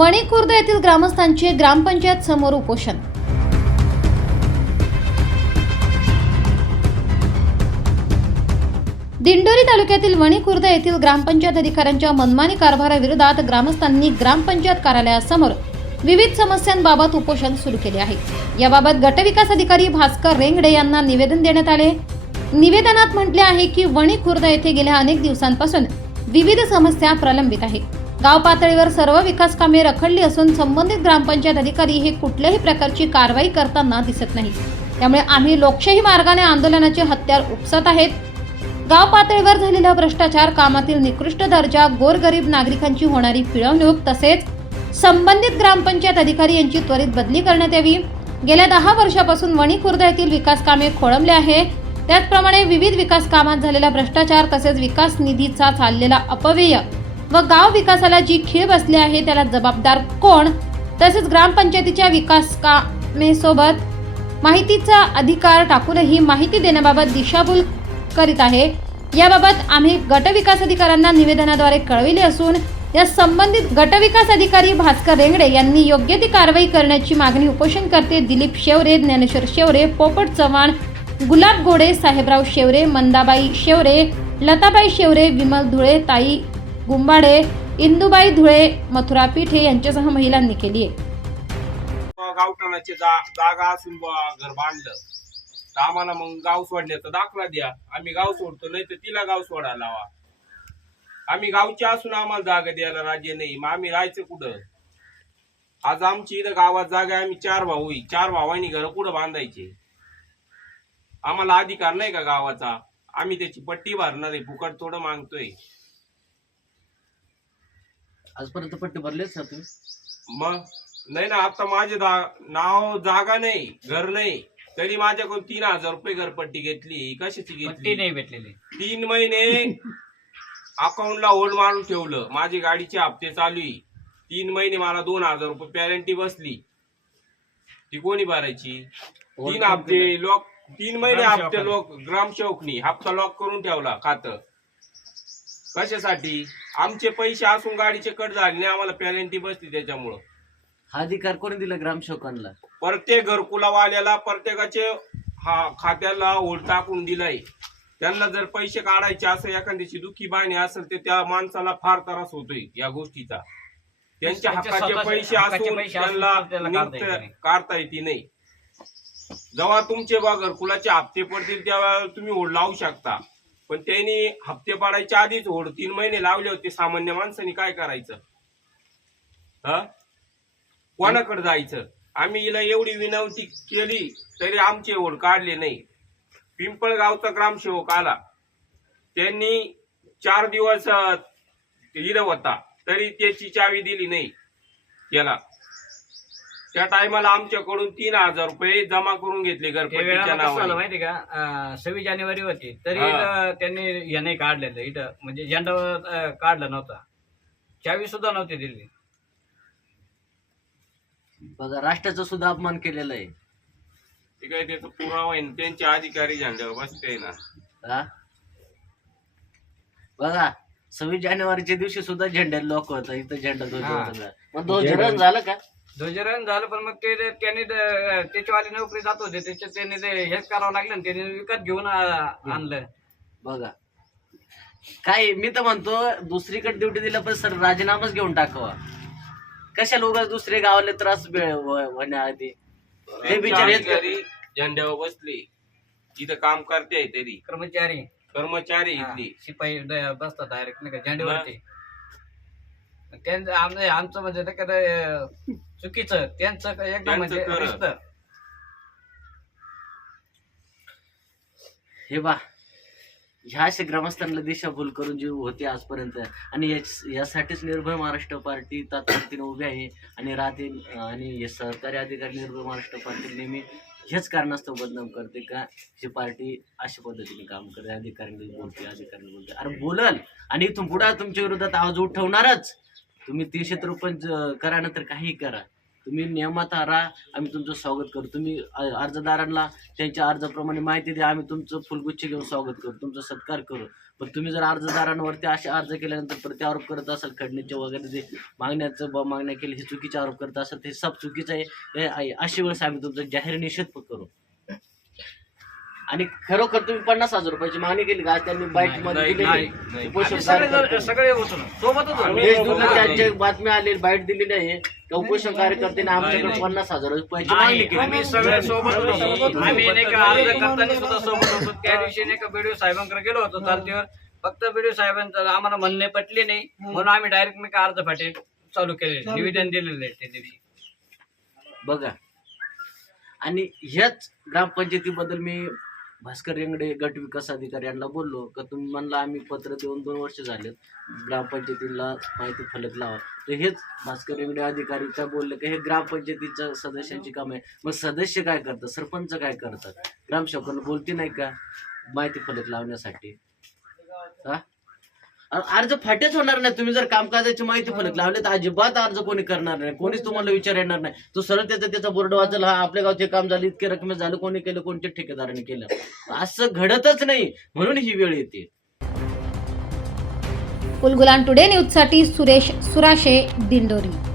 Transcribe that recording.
वणी खुर्द येथील ग्रामस्थांचे ग्रामपंचायत समोर उपोषण. दिंडोरी तालुक्यातील वणी खुर्द येथील ग्रामपंचायत अधिकाऱ्यांच्या मनमानी कारभाराविरोधात ग्रामस्थांनी ग्रामपंचायत कार्यालयासमोर विविध समस्यांबाबत उपोषण सुरू केले आहे. याबाबत गटविकास अधिकारी भास्कर रेंगडे यांना निवेदन देण्यात आले. निवेदनात म्हटले आहे की वणी खुर्द येथे गेल्या अनेक दिवसांपासून विविध समस्या प्रलंबित आहेत. गाव पातळीवर सर्व विकास कामे रखडली असून संबंधित ग्रामपंचायत अधिकारी हे कुठल्याही प्रकारची कारवाई करताना दिसत नाही त्यामुळे आम्ही लोकशाही मार्गाने आंदोलनाचे हत्यार उपसत आहेत. गाव पातळीवर झालेला भ्रष्टाचार कामातील निकृष्ट दर्जा गोरगरीब नागरिकांची होणारी पिळवणूक तसेच संबंधित ग्रामपंचायत अधिकारी यांची त्वरित बदली करण्यात यावी. गेल्या दहा वर्षापासून वणी खुर्द येथील विकास कामे खोळंबले आहे. त्याचप्रमाणे विविध विकास कामात झालेला भ्रष्टाचार तसेच विकास निधीचा चाललेला अपव्यय व गाव विकासाला जी खीळ बसली आहे त्याला जबाबदार कोण? तसेच ग्रामपंचायतीच्या विकास कामेसोबत माहितीचा अधिकार टाकूनही माहिती देण्याबाबत दिशाभूल करीत आहे. याबाबत आम्ही गटविकास अधिकाऱ्यांना निवेदनाद्वारे कळविले असून या संबंधित गटविकास अधिकारी भास्कर रेंगडे यांनी योग्य ती कारवाई करण्याची मागणी उपोषणकर्ते दिलीप शेवरे ज्ञानेश्वर शेवरे पोपट चव्हाण गुलाब गोडे साहेबराव शेवरे मंदाबाई शेवरे लताबाई शेवरे विमल धुळे ताई गुंबाडे इंदुबाई धुळे मथुरा पिठे यांच्यासह महिलांनी केली आहे. गावठाणाची जा जागा असून बुवा घर बांधलं. तर आम्हाला मग गाव सोडण्याचा दाखला द्या. आम्ही गाव सोडतो नाही तर तिला गाव सोडायला लावा. आम्ही गावचे असून आम्हाला जागा द्यायला राज्य नाही. मग आम्ही राहायचं कुठं? आज आमची इथं गावात जागा आहे, आम्ही चार भाऊ आहे. चार भावांनी घर कुठं बांधायचे? आम्हाला अधिकार नाही का गावाचा? आम्ही त्याची पट्टी भरणार आहे फुकट थोडं मागतोय. आजपर्यंत पट्टे भरलेच ना तुम्ही? मग नाही ना आता माझे दा- नाव जागा नाही घर नाही. तरी माझ्याकडून तीन हजार रुपये घरपट्टी घेतली. कशाची पट्टी घेतली? नाही भेटलेली. तीन महिने अकाउंटला होल्ड मारून ठेवलं. माझी गाडीचे हप्ते चालू आहे. तीन महिने मला दोन हजार रुपये पॅरेंटी बसली. ती कोणी भरायची? तीन हप्ते लॉक तीन महिने हप्ते लोक ग्रामसेवकनी हप्ता लॉक करून ठेवला खात. कशासाठी? आमचे पैसे असून गाडीचे कट झाले नाही आम्हाला पॅरेंटी बसली त्याच्यामुळं. हा अधिकार कोणी दिला ग्रामसेवकांना प्रत्येक घरकुलावाल्याला प्रत्येकाचे हा खात्याला ओढ टाकून दिलाय. त्यांना जर पैसे काढायचे असेल एखाद्याची दुखी बाणी असेल तर त्या माणसाला फार त्रास होतोय या गोष्टीचा. त्यांच्या त्यांचे हक्काचे स्वतःचे- पैसे हक्काचे असून पैसे असून त्यांना त्याला काढता येत निघत- नाही. काढता येते नाही. जेव्हा तुमचे बा घरकुलाचे हप्ते पडतील तेव्हा तुम्ही ओढ लावू शकता. पण त्यांनी हप्ते पाडायच्या आधीच होड तीन महिने लावले होते. सामान्य माणसाने काय करायचं? हा? कोणाकडे जायचं? आम्ही हिला एवढी विनंती केली तरी आमचे ओढ काढले नाही. पिंपळगावचा ग्रामसेवक आला. त्यांनी चार दिवस अं, होता. तरी त्याची चावी दिली नाही. त्याला त्या टायमाला आमच्याकडून तीन हजार रुपये जमा करून घेतले झालं नावाने. माहिती का? अं, सव्वीस जानेवारी होती. तरी हा. इथं त्यांनी हे नाही काढलेलं. इथं म्हणजे झेंडा अं, काढला नव्हता. चावी सुद्धा नव्हती दिली. बघा राष्ट्राचा सुद्धा अपमान केलेला आहे. ते काय त्याचा पुरावा आहे ना, त्यांचे अधिकारी झेंड्यावर बसते ना? हा? बघा सव्वीस जानेवारीच्या दिवशी सुद्धा झेंडा लोक होता. इथं झेंडा. मग झालं का? ध्वजरण झालं पण मग ते ते- त्यांनी ते- त्याच्यावाली नोकरी जात होते त्याच्या त्यांनी ते हेच करावं लागलं ना त्यांनी विकत घेऊन आणलं. बघा. काय मी तर म्हणतो दुसरीकडे ड्युटी दिला पण सर राजीनामाच घेऊन टाकावा. कशाला उगाच दुसरे गावाले त्रास बे- होण्याआधी? हे त्यांचे बिचारे हेच अधिकारी झेंड्यावर बसले. इथं काम करते तरी. कर्मचारी. कर्मचारी हा, इथली. शिपाई ड- बसतात डायरेक्ट नाही का झेंड्यावरती. त्यांचं आमचं आमचं म्हणजे नाही का ते, चुकीचं त्यांचं एकदम म्हणजे खरं. हे बा ह्या अशा ग्रामस्थांना दिशाभूल करून जी होती आजपर्यंत. आणि याच- यासाठीच निर्भय महाराष्ट्र पार्टी तात्पर्तीने उभी आहे आणि राहते आणि हे सहकारी अधिकारी निर्भय महाराष्ट्र पार्टी नेहमी हेच कारणास्तव बदनाम करते का? ही पार्टी अशा पद्धतीने काम करते. अधिकाऱ्यांनी बोलते अधिकाऱ्यांनी बोलते. अरे बोलल. आणि इथून पुढे तुमच्या विरोधात आवाज उठवणारच. तुम्ही तीनशे रुपये करा नंतर काही करा. तुम्ही नियमात राहा आम्ही तुमचं स्वागत करू. तुम्ही अर्जदारांना त्यांच्या अर्जाप्रमाणे माहिती द्या आम्ही तुमचं फुलगुच्छ घेऊन स्वागत करू तुमचा सत्कार करू. पण तुम्ही जर अर्जदारांवरती असे अर्ज केल्यानंतर प्रत्यारोप करत असाल खडण्याचे वगैरे जे मागण्याचं ब मागण्या केली हे चुकीचे आरोप करत असाल ते सब चुकीचं आहे हे आहे. अशी वेळेस आम्ही तुमचा जाहीर निषेध करू. आणि खरोखर तुम्ही पन्नास हजार रुपयाची मागणी केली का? आज त्यांनी बाईटमध्ये नाही, दिलेली नाही. नाही. उपोषण सगळे कार्यकर्ते. जण- सगळे होतो ना सोबतच होतो. आम्ही- देशदूतला नाही. त्यांची एक बातमी आली बाईट दिलेली आहे का उपोषण कार्यकर्त्याने आमच्याकडे नाही. पन्नास हजार रुपयाची मागणी नाही, केली. आम्ही सगळे सोबत होतो. आम्ही नाही का अर्ज करताना सुद्धा सोबत होतो. त्या दिवशी नाही का बीडीओ साहेबांकडे गेलो होतो चालतीवर फक्त बीडीओ साहेबांचं आम्हाला म्हणणे पटले नाही. म्हणून आम्ही डायरेक्ट नाही का अर्ज फाटे चालू केले निवेदन दिलेलं आहे त्या दिवशी. बघा. आणि ह्याच ग्रामपंचायतीबद्दल मी भास्कर रेंगडे गट विकास अधिकारी यांना बोललो का तुम्ही म्हणला आम्ही पत्र देऊन दोन वर्ष झालेत. ग्रामपंचायतीला माहिती फलक लावा. तर हेच भास्कर रेंगडे अधिकारी काय बोलले का हे ग्रामपंचायतीच्या सदस्यांची काम आहे. मग सदस्य काय करतात? सरपंच काय करतात? ग्रामसेवकांना बोलते नाही का? माहिती फलक लावण्यासाठी. हा? अर्ज फाटेच होणार नाही. तुम्ही जर कामकाजाची माहिती फलक लावले तर अजिबात अर्ज कोणी करणार नाही. कोणीच तुम्हाला विचार येणार नाही. तो सरळ त्याचा त्याचा बोर्ड वाचल हा आपल्या गावचे काम झाले इतके रकमे झालं कोणी केलं कोणत्या ठेकेदाराने केलं? असं घडतच नाही. म्हणून ही वेळ येते. उलगुलान टुडे न्यूजसाठी सुरेश सुराशे दिंडोरी.